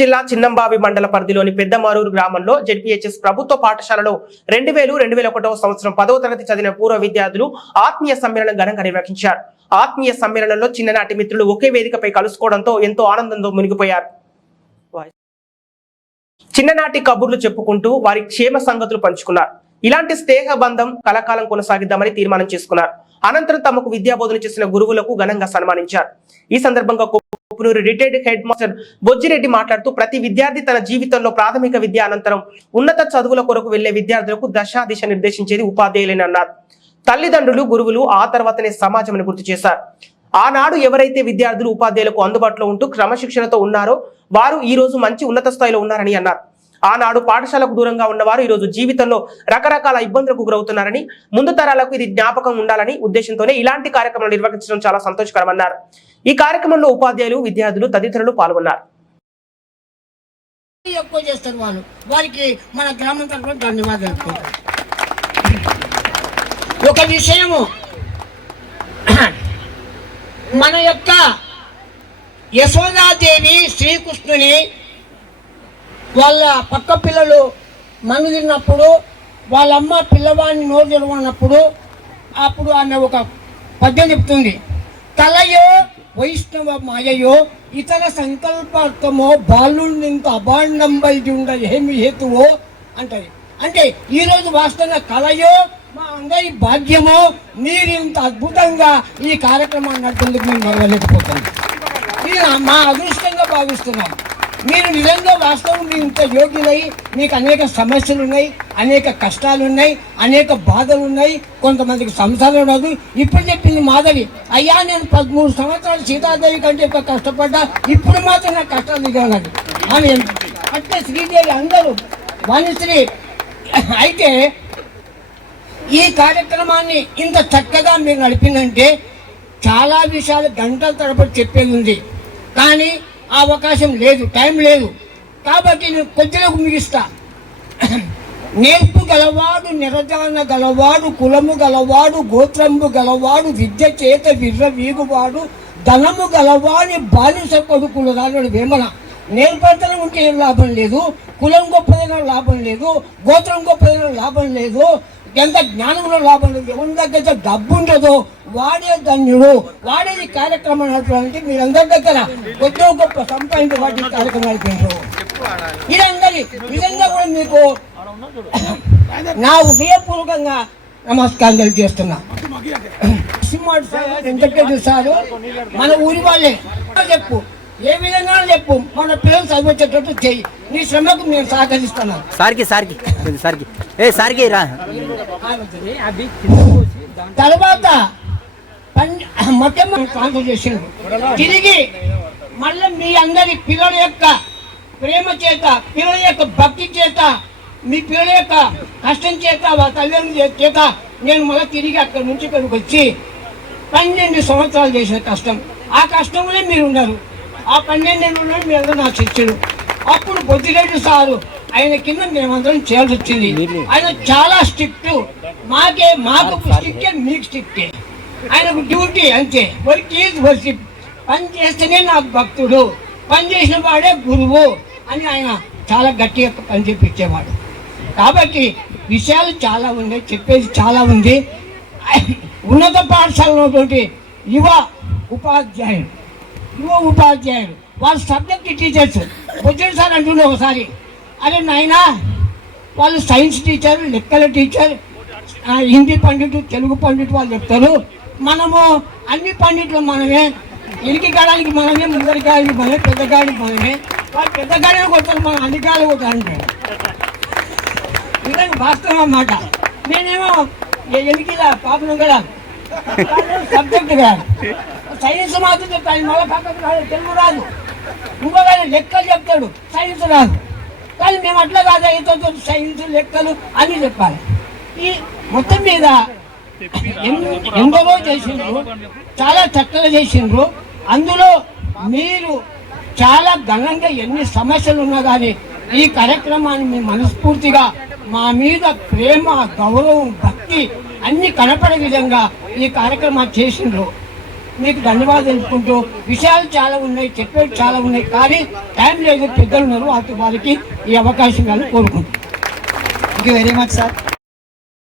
జిల్లా చిన్నంబావి మండల పరిధిలోని పెద్దమారూరు గ్రామంలో జెడ్పీహెచ్ఎస్ ప్రభుత్వ పాఠశాలలో 2000-2001 సంవత్సరం 10వ తరగతి చదివిన పూర్వ విద్యార్థులు ఆత్మీయ సమ్మేళనం ఘనంగా నిర్వహించారు. ఆత్మీయ సమ్మేళనంలో చిన్ననాటి మిత్రులు ఒకే వేదికపై కలుసుకోవడంతో ఎంతో ఆనందంతో మునిగిపోయారు. చిన్ననాటి కబుర్లు చెప్పుకుంటూ వారి క్షేమ సంగతులు పంచుకున్నారు. ఇలాంటి స్నేహ బంధం కలకాలం కొనసాగిద్దామని తీర్మానం చేసుకున్నారు. అనంతరం తమకు విద్యాబోధన చేసిన గురువులకు ఘనంగా సన్మానించారు. ఈ సందర్భంగా రిటైర్డ్ హెడ్ మాస్టర్ బొజ్జిరెడ్డి మాట్లాడుతూ ప్రతి విద్యార్థి తన జీవితంలో ప్రాథమిక విద్య అనంతరం ఉన్నత చదువుల కొరకు వెళ్లే విద్యార్థులకు దిశ నిర్దేశించేది ఉపాధ్యాయులని అన్నారు. తల్లిదండ్రులు, గురువులు, ఆ తర్వాతనే సమాజం గుర్తు చేశారు. ఆనాడు ఎవరైతే విద్యార్థులు ఉపాధ్యాయులకు అందుబాటులో ఉంటూ క్రమశిక్షణతో ఉన్నారో వారు ఈ రోజు మంచి ఉన్నత స్థాయిలో ఉన్నారని అన్నారు. ఆనాడు పాఠశాలకు దూరంగా ఉన్నవారు ఈ రోజు జీవితంలో రకరకాల ఇబ్బందులకు గురవుతున్నారని, ముందు తరాలకు ఇది జ్ఞాపకం ఉండాలని ఉద్దేశంతోనే ఇలాంటి కార్యక్రమాలు నిర్వహించడం చాలా సంతోషకరమన్నారు. ఈ కార్యక్రమంలో ఉపాధ్యాయులు, విద్యార్థులు తదితరులు పాల్గొన్నారు. ఎక్కువ చేస్తారు వాళ్ళు, వారికి మన గ్రామం తరఫున ధన్యవాదాలు. ఒక విషయము, మన యొక్క యశోదాదేవి శ్రీకృష్ణుని వాళ్ళ పక్క పిల్లలు మందు తిన్నప్పుడు వాళ్ళమ్మ పిల్లవాడిని నోరు తెరవన్నప్పుడు అప్పుడు ఆమె ఒక పద్యం చెప్తుంది. తలయో వైష్ణవ మాయయో ఇతర సంకల్పార్థమో బాలునింత అభాండంబై ఉండ ఏమి హేతువో అంటది. అంటే ఈరోజు వాస్తవంగా కలయో మా అందరి భాగ్యమో మీరు ఇంత అద్భుతంగా ఈ కార్యక్రమాన్ని నడిపేందుకు మేము నడవలేకపోతున్నాం. ఇది మా అదృష్టంగా భావిస్తున్నాం. మీరు నిజంగా వాస్తవం మీరు ఇంత యోగ్యులై, మీకు అనేక సమస్యలు ఉన్నాయి, అనేక కష్టాలు ఉన్నాయి, అనేక బాధలు ఉన్నాయి, కొంతమందికి సంసారం ఉండదు. ఇప్పుడు చెప్పింది మాధవి, అయ్యా నేను 13 సంవత్సరాలు సీతాదేవి కంటే ఎక్కువ కష్టపడ్డా, ఇప్పుడు మాత్రం నాకు కష్టాలు దిగలేదు అని. అంటే శ్రీదేవి అందరూ వాణిశ్రీ. అయితే ఈ కార్యక్రమాన్ని ఇంత చక్కగా మీరు నడిపిందంటే చాలా విషయాలు గంటల తరబడి చెప్పేది ఉంది, కానీ ఆ అవకాశం లేదు, టైం లేదు. కాబట్టి నేను కొద్దిలోకి ముగిస్తా. నేర్పు గలవాడు, నిరజాన గలవాడు, కులము గలవాడు, గోత్రము గలవాడు, విద్య చేత విర్రవీగువాడు, ధనము గలవాడి బాలిస కొడుకులు రాడు వేమన. నేర్పడతనం ఉంటే ఏం లాభం లేదు, కులం గొప్పదైన లాభం లేదు, గోత్రం గొప్పదైన లాభం లేదు, ఎంత జ్ఞానంలో లాభం లేదు. ఎవరి దగ్గర డబ్బు ఉండదో వాడే ధన్యుడు, వాడేది కార్యక్రమం నడపడానికి మీరందరి దగ్గర కొద్దిగా గొప్ప సంపాదించి వాటి కార్యక్రమం నడిపించారు. మీరందరి నిజంగా కూడా మీకు నా హృదయపూర్వకంగా నమస్కారం తెలియజేస్తున్నా. వెంకటేశ్వర సారు మన ఊరి వాళ్ళే. చెప్పు, ఏ విధంగా చెప్పు, మన పిల్లలు చదివించేటట్టు చెయ్యి. నీ శ్రమకు నేను సహకరిస్తున్నాను. తర్వాత మొత్తం ట్రాన్స్ఫర్ చేసిండు. తిరిగి మళ్ళీ మీ అందరి పిల్లల యొక్క ప్రేమ చేత, పిల్లల యొక్క భక్తి చేత, మీ పిల్లల యొక్క కష్టం చేత, వాళ్ళ తల్లిదండ్రుల చేత నేను మళ్ళీ తిరిగి అక్కడి నుంచి ఇక్కడికి వచ్చి 12 సంవత్సరాలు చేసిన కష్టం. ఆ కష్టంలో మీరు ఉన్నారు. ఆ 12 ఏళ్ళు మీ అందరూ నాకు ఇచ్చారు. అప్పుడు బొజ్జిరెడ్డి సారు ఆయన కింద మేమందరం చేయాల్సి వచ్చింది. ఆయన చాలా స్ట్రిక్ట్. మాకు స్ట్రిక్టే, మీకు స్ట్రిక్టే. ఆయనకు డ్యూటీ అంతే. Work is worship. పని చేస్తేనే నాకు భక్తుడు, పని చేసిన వాడే గురువు అని ఆయన చాలా గట్టిగా పని చేపించేవాడు. కాబట్టి విషయాలు చాలా ఉన్నాయి, చెప్పేది చాలా ఉంది. ఉన్నత పాఠశాలలో యువ ఉపాధ్యాయులు వాళ్ళు సబ్జెక్ట్ టీచర్స్. బొజ్జిరెడ్డి సార్ అంటుండే ఒకసారి, అరే నాయనా వాళ్ళు సైన్స్ టీచర్, లెక్కల టీచర్, హిందీ పండితుడు, తెలుగు పండితుడు వాళ్ళు చెప్తారు. మనము అన్ని పండితులు మనమే, ఇరికి కాడానికి మనమే, ముందరి కాడికి మనమే, పెద్ద కాడికి మనమే. వాళ్ళు పెద్ద కాడికి కొడతారు, మనం అన్ని కాడికి కొట్టాలి అంటారు. ఇదే వాస్తవం అన్నమాట. నేనేమో ఎలికిలా పాపం కదా సబ్జెక్ట్ కాదు, సైన్స్ మాత్రం చెప్తాను. మళ్ళీ పక్కకు రాదు, తెలుగు రాదు. ఇంకొక లెక్కలు చెప్తాడు, సైన్స్ రాదు. కానీ మేము అట్లా కాదు, అయితే సైన్స్, లెక్కలు అన్నీ చెప్పాలి. ఈ మొత్తం మీద ఎందరో చేసిండ్రు, చాలా చక్కగా చేసిండ్రు. అందులో మీరు చాలా ఘనంగా ఎన్ని సమస్యలు ఉన్నా కానీ ఈ కార్యక్రమాన్ని మీ మనస్ఫూర్తిగా మా మీద ప్రేమ, గౌరవం, భక్తి అన్ని కనపడే విధంగా ఈ కార్యక్రమాలు చేసిండ్రు. మీకు ధన్యవాదాలు తెలుపుకుంటూ విషయాలు చాలా ఉన్నాయి, చెప్పేవి చాలా ఉన్నాయి, కానీ టైం లేదు, పెద్దలు ఉన్నారు, వారికి ఈ అవకాశం కోరుకుంటున్నాను. Thank you very much sir.